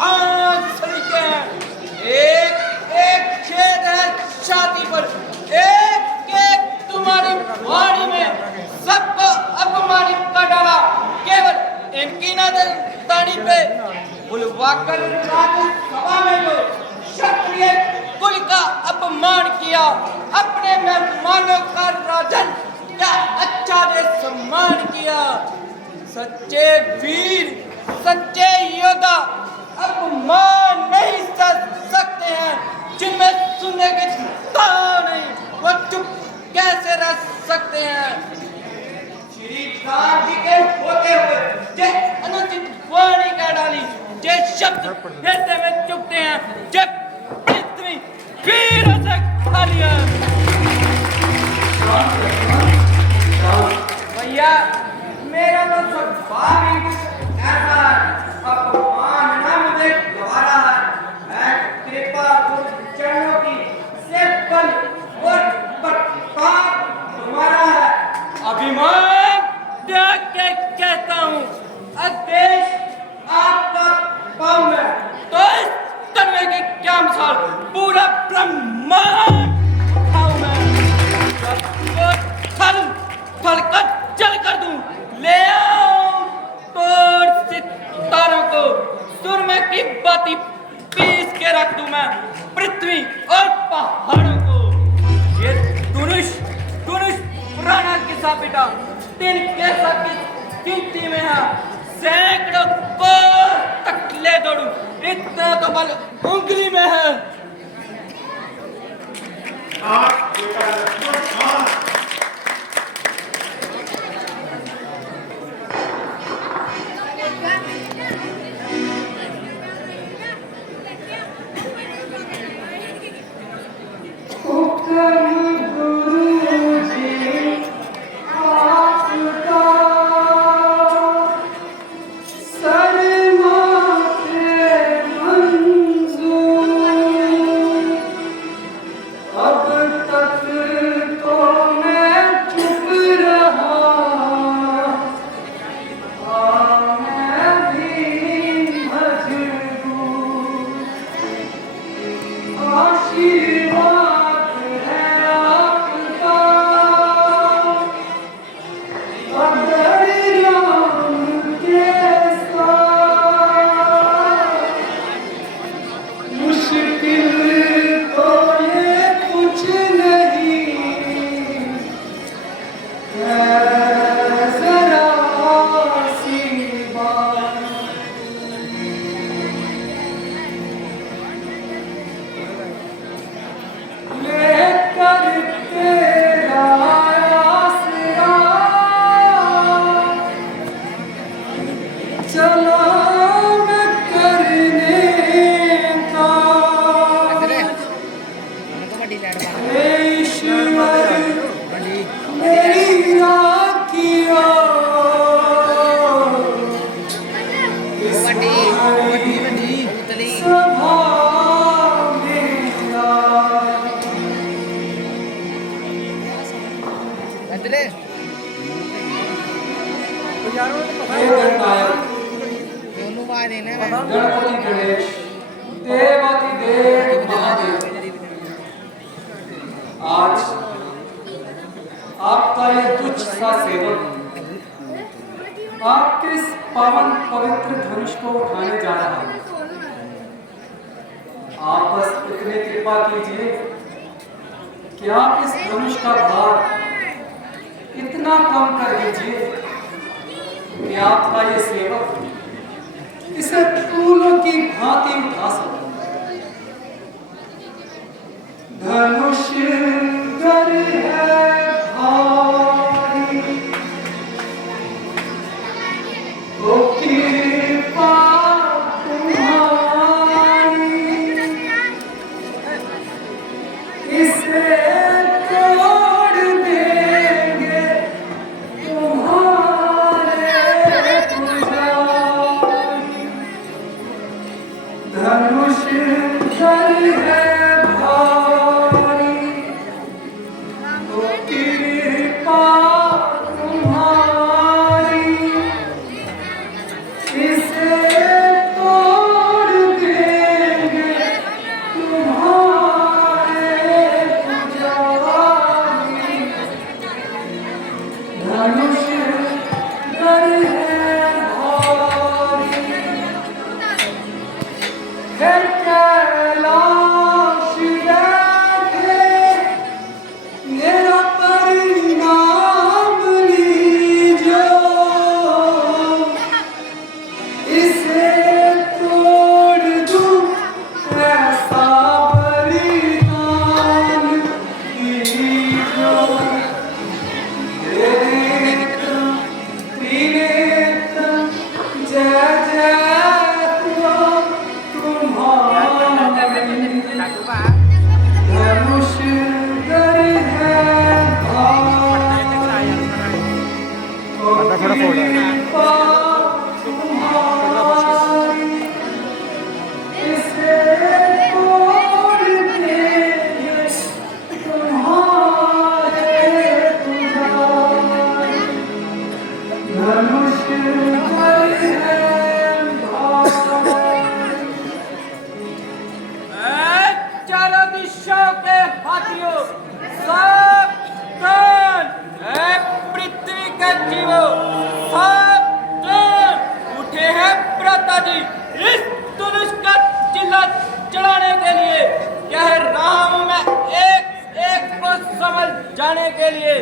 सलीके हैं। एक एक छेद है छाती पर, एक एक तुम्हारी वाणी में सबको अपमानित कर डाला। केवल इनकी नजर तानी पे बुलवाकर सभा में जो क्षत्रिय कुल का अपमान किया, अपने मेहमानों का राजन क्या अच्छा ने सम्मान किया। सच्चे वीर, सच्चे योद्धा अपमान नहीं सह सकते हैं। जिनमें सुनने की तान नहीं, वो चुप कैसे रह सकते हैं। श्री राम जी के होते हुए जे अनुचित वाणी कर डाली, जे शब्द हृदय में चुभते हैं, जे पृथ्वी वीरों से खाली है। भैया मेरा तो स्वाभाविक ऐसा अपमानना मुझे गवारा है। मैं कृपा चरणों की सेवकन और प्रताप तुम्हारा है। अभिमान त्याग के कहता हूँ, आदेश आपका पाऊं मैं तो इस तनवे की क्या मिसाल पूरा ब्रह्मांड उठाऊं मैं। सबको थल थल कर जल कर दूं, ले आओ तोड़ सितारों को, सुरमे की बाती पीस के रख दूं मैं पृथ्वी और पहाड़ों को। ये धनुष धनुष पुराना किस्सा बेटा, तीन कैसा की गिनती में है, सैकड़ों को तक ले दौड़ू, इतना तो बल उंगली में है। गणपति गणेश देवाधिदेव महादेव, आज आपका ये तुच्छ सा सेवक आपके इस पावन पवित्र धनुष को उठाने जा रहा है। आप बस इतनी कृपा कीजिए कि आप इस धनुष का भार इतना कम कर दीजिए कि आपका ये सेवक इसे फूलों की भांति उठा सके। धनुष गर है भारी, ओ कृपा तुम्हारी, इसे तोड़ देंगे तुम्हारे पुजारी। धनुष गर है तोड़ धनुष का चिल्ला चढ़ाने के लिए, कह रहा हूं मैं एक एक को समझ जाने के लिए।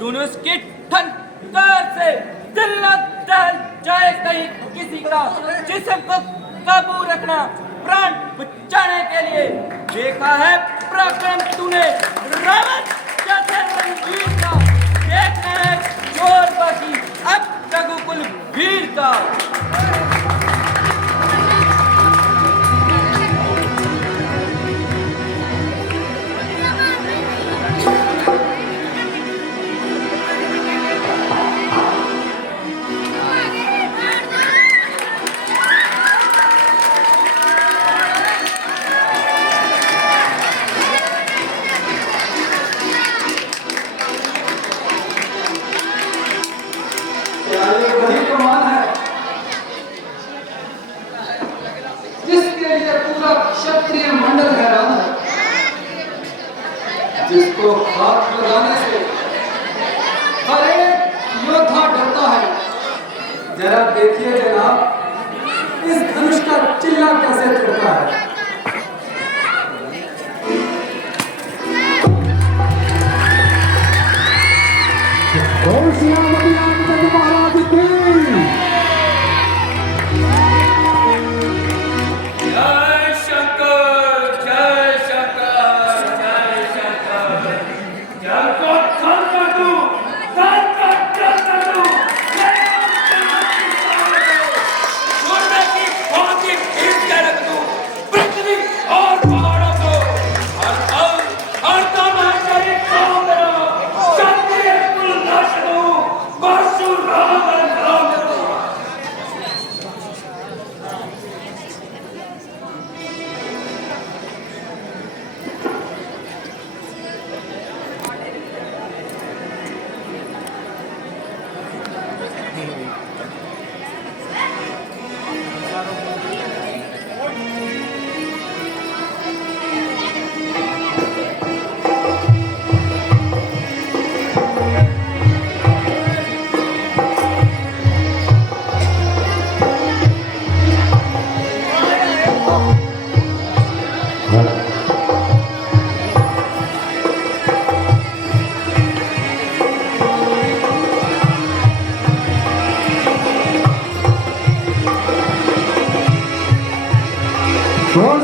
धनुष की ठनकार से दिल न दहल जाए कहीं किसी का, जिस्म को काबू रखना प्राण बचाने के लिए। देखा है पराक्रम तूने रावण जैसे रणवीर का, देखना है जोर बाकी अब रघुकुल वीर का। क्षत्रिय मंडल हैरान है, जिसको हाथ लगाने से हर एक योद्धा डरता है। जरा देखिए जनाब, इस धनुष का चिल्ला कैसे चढ़ता है। और श्रीरामचंद्र महाराज की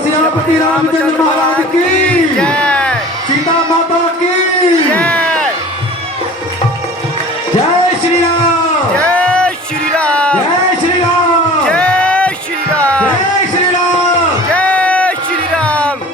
श्रीपति रामचंद्र महाराज की जय, सीता माता की जय, जय श्री राम, जय श्री राम, जय श्री राम, जय श्री राम, जय श्री राम, जय श्री राम।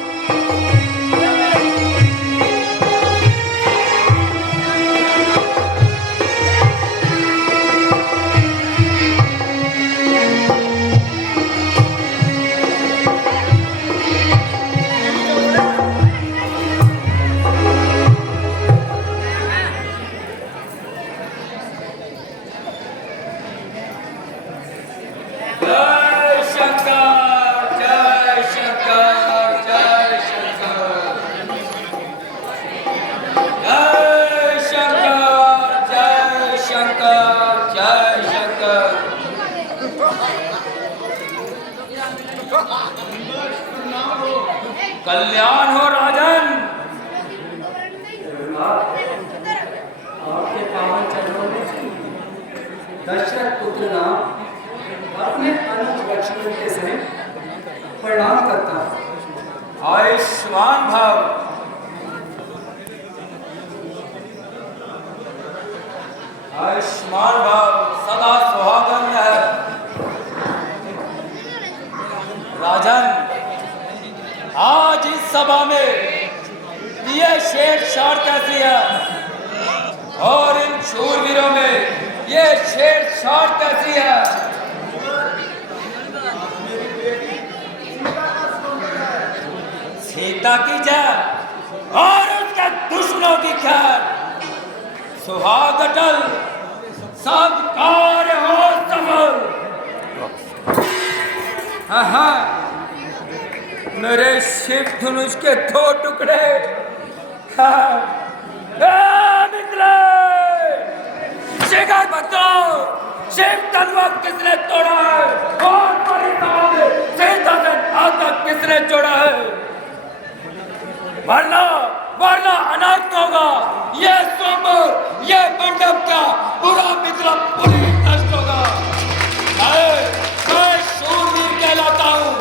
कल्याण हो राजन। आपके पावन चरणों में दशरथ पुत्र राम अपने अनुज लक्ष्मण के सहित प्रणाम करता है। आयुष्मान भव। आयुष्मान भव, सदा सुहागन है। राजन, आज इस सभा में ये छेड़छाड़ कैसी है और इन शूरवीरों में ये छेड़छाड़ कैसी है? सीता की जय और उसके दुश्मनों की खैर। सुहाग अटल, सब कार्य हो सफल। हाँ, मेरे शिव धनुष के 2 टुकड़े। शिखर बताओ, शिव तलवार किसने तोड़ा है और सीता से किसने जोड़ा है? वरना वरना अनर्थ होगा। ये स्वयंवर, ये मंडप का पूरा मित्र पूरी नष्ट होगा। मैं शूरवीर कहलाता हूँ,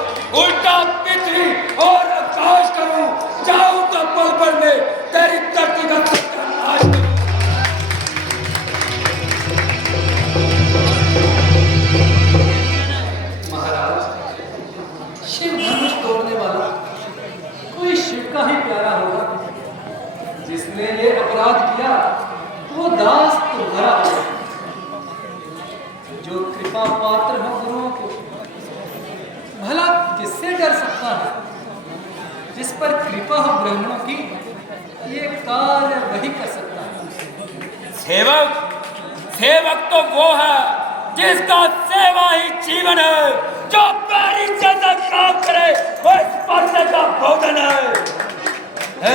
उल्टा पृथ्वी और आकाश करूँ, जाऊँ तो पल पल में तेरी धरती का सत्यानाश करूँ। शिव धनुष तोड़ने वाला कोई शिव का ही प्यारा होगा। जिसने ये अपराध किया वो दास तुम्हारा है। जो कृपा पात्र हो गुरुओं को, भला किससे डर सकता है? जिस पर कृपा हो ब्राह्मणों की, ये कार्य वही कर सकता है। सेवक तो वो है जिसका सेवा ही जीवन है, जो पैरी जैसा काम करे वो स्पर्श का भोजन है। हे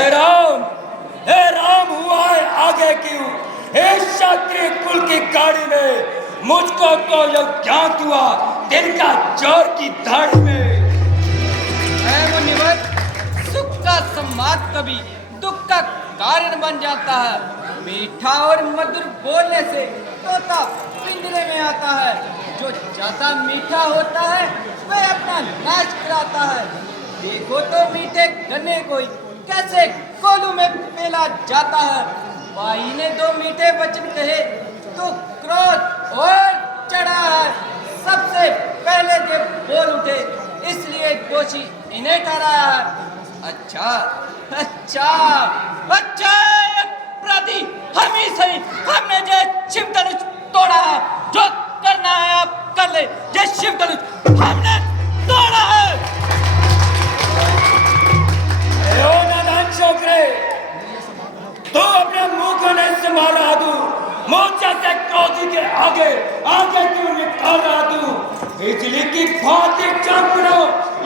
राम हुआ है आगे क्यों? हे क्षत्रिय कुल की गाड़ी में, मुझको तो यह ज्ञात हुआ तिनका जोर की दाढ़ी में। मुनिवर, सुख का संवाद कभी दुख का कारण बन जाता है। मीठा और मधुर बोलने से तोता पिंजरे में आता है। जो ज्यादा मीठा होता है वह अपना नाच कराता है। देखो तो मीठे गन्ने को कैसे कोलू में पेला जाता है। भाई ने दो मीठे वचन कहे तो क्रोध और चढ़ा है। सबसे पहले देव बोल उठे, इसलिए दोषी इन्हें ठहराया है। अच्छा अच्छा अच्छा, प्रति हम ही सही, हमने जो शिव धनुष तोड़ा है। जो करना है आप कर ले, ये शिव धनुष हमने तोड़ा है। छोकरे, तू अपने मुंह को नहीं संभाला तू, मोर्चा से क्रोधी के आगे आगे क्यों निकाल रहा तू? बिजली की भांति चमकनो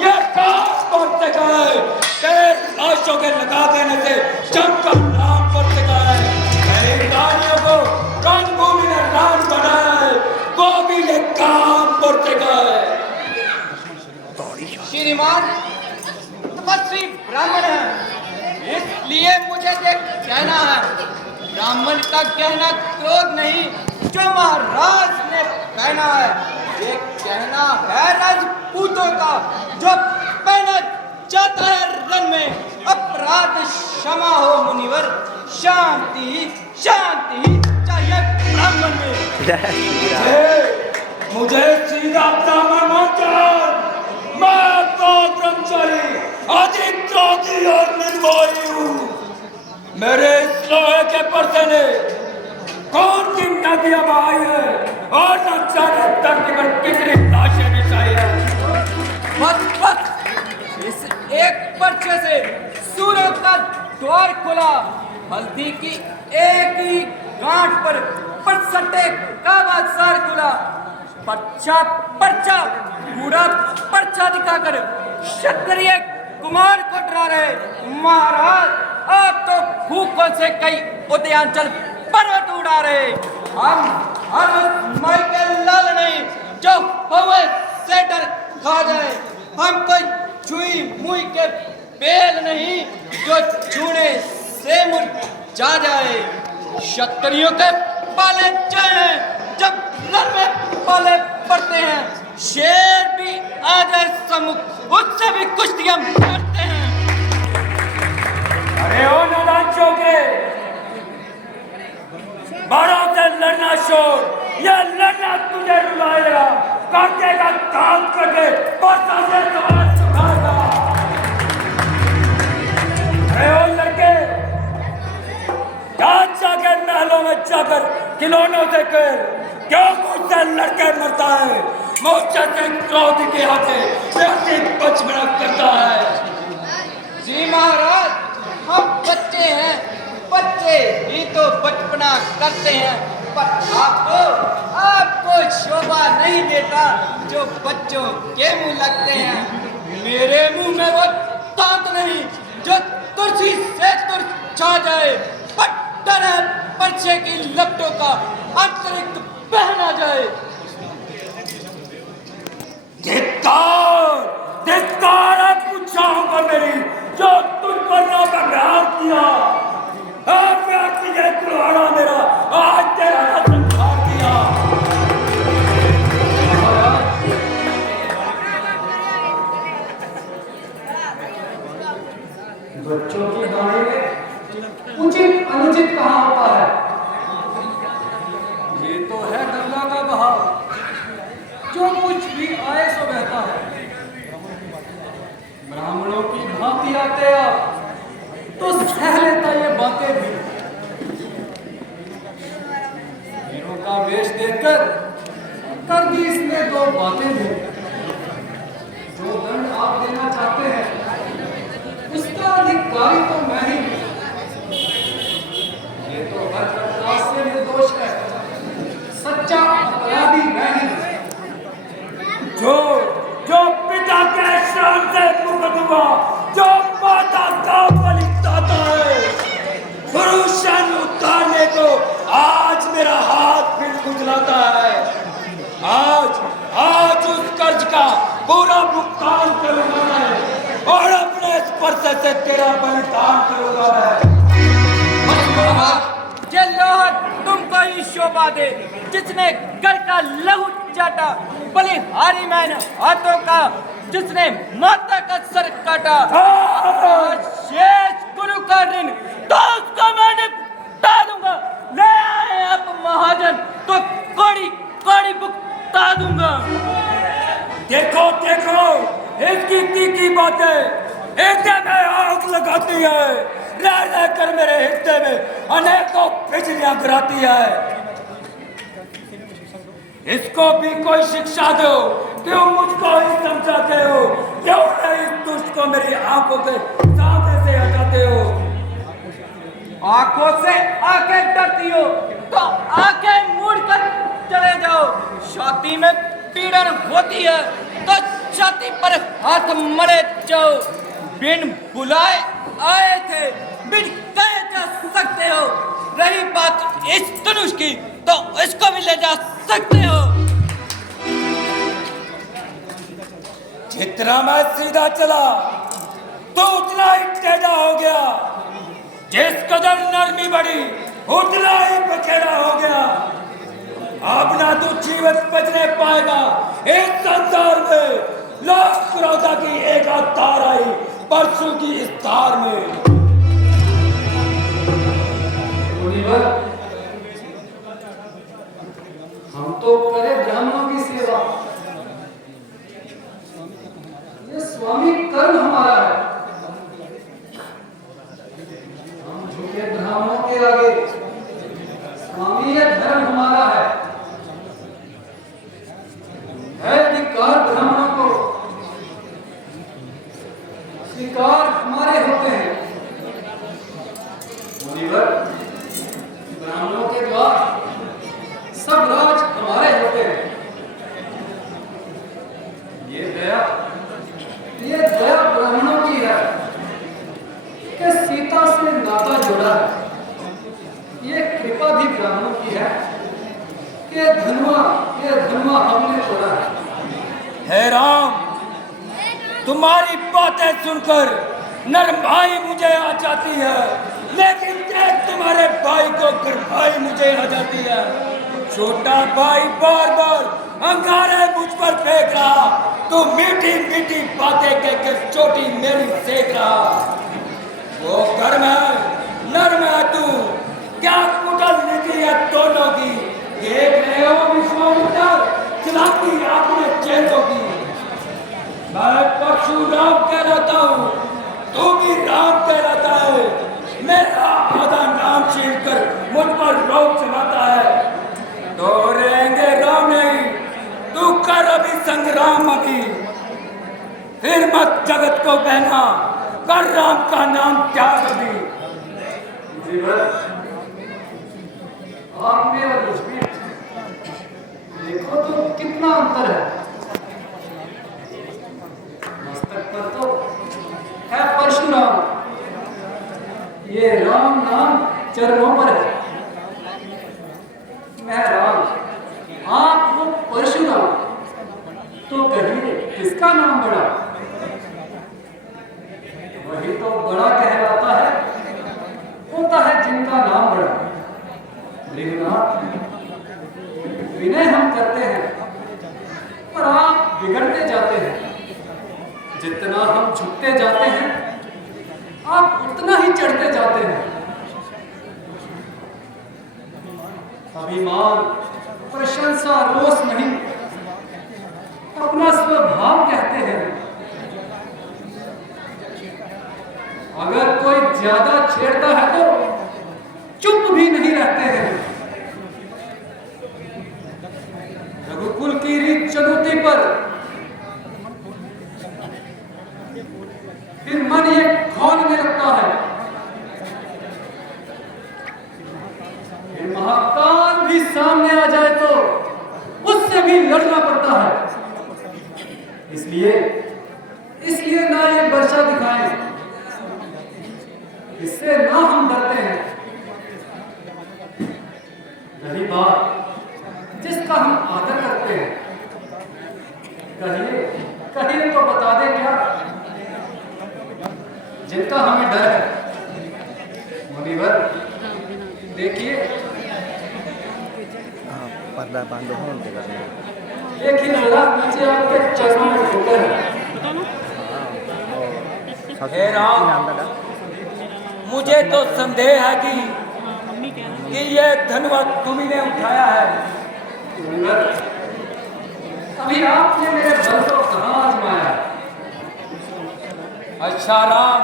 ये काम पड़ सका है। तेरे लाशों के लगा देने से चमका नाम पड़ सका है। तेरे रानियों को रणभूमि में रान बनाया है, वो भी ये काम पड़ सका है। श्रीमान तपस्वी ब्राह्मण है, इसलिए मुझे ये कहना है। ब्राह्मण का कहना क्रोध नहीं, जो महाराज ने कहना है। ये कहना है राजपूतों का, जो पहना जाता है रण में। अपराध क्षमा हो मुनिवर, शांति शांति चाहिए ब्राह्मण में। मुझे सीधा ब्राह्मण मत कर। मैं तो ब्रह्मचारी, अधिक क्रोधी और निर्मोही हूँ। मेरे इस लोहे के पर्दे ने कौन सी नदियां बहाई है और न जाने धरती पर कितनी लाशें बिछाई है। बस इस एक पर्चे से सूर्य का द्वार खुला। हल्दी की एक ही गांठ पर परसटे का बाजार खुला। पर्चा पर्चा पूरा पर्चा दिखाकर क्षत्रिय कुमार को डरा रहे। महाराज, आप तो भूखों से कई उदयांचल पर्वत उड़ा रहे। हम माइकल लाल नहीं जो हवा से डर खा जाए। हम कोई छुई मुई के बेल नहीं जो छूने से मुरझा जाए। क्षत्रियों के पाले जाए जब रण में पाले पड़ते हैं। शेर भी आ जाए सम्मुख, उससे भी कुश्तियां करते हैं। अरे ओ नादान छोकरे, बड़ों से लड़ना छोड़। यह लड़ना तुझे रुलाएगा, काटे का काम करके बरसा से सवाल चुकाएगा। अरे ओ लड़के, जाकर महलों में जाकर खिलौनों से कर, क्यों मुझसे लड़के मरता है? मोर्चा से क्रोध के हाथे व्यक्ति बचपना करता है। जी महाराज, हम बच्चे हैं, बच्चे ही तो बचपना करते हैं। पर आपको शोभा नहीं देता जो बच्चों के मुंह लगते हैं। मेरे मुंह में वो दांत नहीं जो तुलसी से तुर छा जाए। पट्टर है पर्चे की लपटों का अंतरिक्ष पहना जाए। धिक्कार है पूछा बच्चों की दाढ़ी में उचित अनुचित कहाँ होता है? ये तो है गंगा का बहाव, जो कुछ भी आए सो बहता है। ब्राह्मणों की भांति आते आप तो सह लेता ये बातें भी। हीरो का वेश देखकर कर दी इसने दो बातें भी। जो दंड आप देना चाहते हैं उसका अधिकारी तो मैं ही हूं। ये तो हर प्रकार से निर्दोष है, सच्चा अपराधी मैं ही हूं। जो पिता के श्राप से मुक्त हुआ, जो माता का बलि दाता है, पुरुषन उतारने को आज मेरा हाथ फिर खुजलाता है। आज उस कर्ज का पूरा भुगतान करूंगा मैं और अपने स्पर्श से तेरा बलिदान करूंगा मैं। ये लोहा तुमको ही शोभा दे, जिसने घर का लहू चाटा, बलिहारी मैंने हाथों का, जिसने माता का सर काटा। शेष गुरु का ऋण तो उसको मैं निपटा दूंगा। ले आए आप महाजन तो कड़ी कड़ी भुगता दूंगा। देखो इसकी तीखी बातें हृदय में आग लगाती है, रह रह कर मेरे हृदय में अनेकों बिजलियां गिराती है। इसको भी कोई शिक्षा दो, क्यों मुझको ही समझाते हो? क्यों नहीं इस दुष्ट को मेरी आंखों के सामने से हटाते हो? आंखों से आंखें डरती हो तो आंखें मूड़ कर चले जाओ। छाती में पीड़न होती है तो छाती पर हाथ मरे जाओ। बिन बुलाए आए थे, बिन कहे जा सकते हो। रही बात इस धनुष की तो इसको भी ले जा सकते हो। जितना मैं सीधा चला तो उतना ही टेढ़ा हो गया, जिस कदर नरमी बढ़ी उतना ही बखेड़ा हो गया। अब ना तू जीवित बचने पाएगा इस संसार में। लाख क्रोधा की एक तार आई परसों की इस तार में। हम तो करें ब्राह्मणों की सेवा, ये स्वामी कर्म हमारा है। हम झुके ब्राह्मणों के आगे, स्वामी ये धर्म हमारा है अधिकार ब्राह्मणों को, स्वीकार हमारे होते हैं। मुनिवर, ब्राह्मणों के द्वार सब राज हमारे होते हैं। ये दया ब्राह्मणों की है कि सीता से नाता जोड़ा है। ये कृपा भी ब्राह्मणों की है कि धनुआ हमने तोड़ा है। हे राम, तुम्हारी बातें सुनकर नरमाई मुझे आ जाती है, लेकिन देख तुम्हारे भाई को गर्भाई मुझे आ जाती है। छोटा भाई बार बार अंगारे मुझ पर फेंक रहा, तो मीठी मीठी बातें कहकर चोटी मेरी सेक रहा। वो गर्म है, नर्म है तू, क्या कुटल नीति है दोनों की। देख रहे हो विश्वामित्र, चलाती आपने चेतों की। मैं परशुराम कहलाता हूँ, तू भी राम कहलाता है। मेरा आधा नाम छीन कर मुझ पर रोक चलाता है। तो रहेंगे राम नहीं, तू कर अभी संग्राम अभी, फिर मत जगत को बहना, कर राम का नाम त्याग अभी। आप में और मुझमें देखो तो कितना अंतर है। मस्तक पर तो है परशुराम, ये राम नाम चरणों पर है। मैं राम, आप वो परशुराम, तो कहिए किसका नाम बड़ा? वही तो बड़ा कहलाता है, होता है जिनका नाम बड़ा। विनय हम करते हैं पर आप बिगड़ते जाते हैं। जितना हम झुकते जाते हैं आप उतना ही चढ़ते जाते हैं। अभिमान, प्रशंसा, रोष नहीं, अपना स्वभाव कहते हैं। अगर कोई ज्यादा छेड़ता है तो चुप भी नहीं रहते हैं। रघुकुल की रीत चुनौती पर फिर मन ये खौलने लगता है। फिर महाकाल भी सामने आ जाए तो उससे भी लड़ना पड़ता है। इसलिए ना ये वर्षा दिखाएं, इससे ना हम डरते हैं। रही बात जिसका हम आदर करते हैं, कहिए तो बता दें क्या जिनका हमें डर है। मुनिवर देखिए, एक ही लड़ा नीचे आपके चरणों में ठोकर है। हे राम, मुझे तो संदेह है कि ये धनवत तुम्ही ने उठाया है। अभी आपने मेरे बल को कहां आजमाया? अच्छा राम,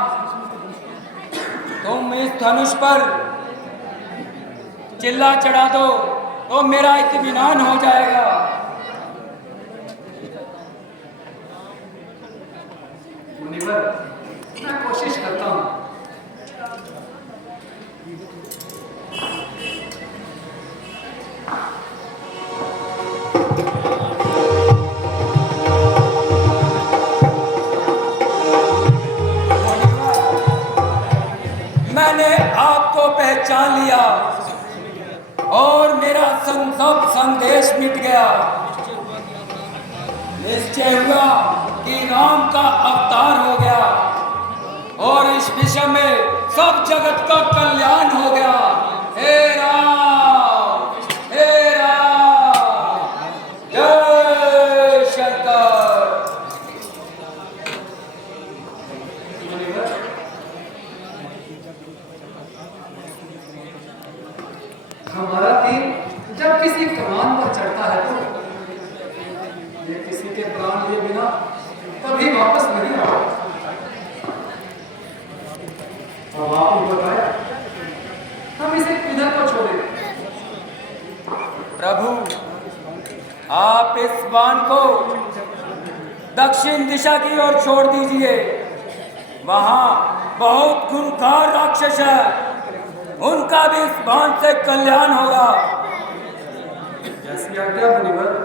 तुम इस धनुष पर चिल्ला चढ़ा दो तो मेरा इत्मीनान हो जाएगा। मुनिवर, मैं कोशिश करता हूं। मैंने आपको पहचान लिया और मेरा सब संदेश मिट गया। निश्चय हुआ कि राम का अवतार हो गया और इस विषय में सब जगत का कल्याण हो गया। हे राम, हे राम, जय शंकर। हमारा तीर जब किसी कमान पर चढ़ता है तो ये किसी के प्राण लिए बिना कभी वापस नहीं आता। अब आपने बताया, हम इसे किधर को छोड़े? प्रभु, आप इस बाण को दक्षिण दिशा की ओर छोड़ दीजिए। वहां बहुत खूंखार राक्षस है, उनका भी इस बाण से कल्याण होगा। जैसी आज्ञा मुनिवर।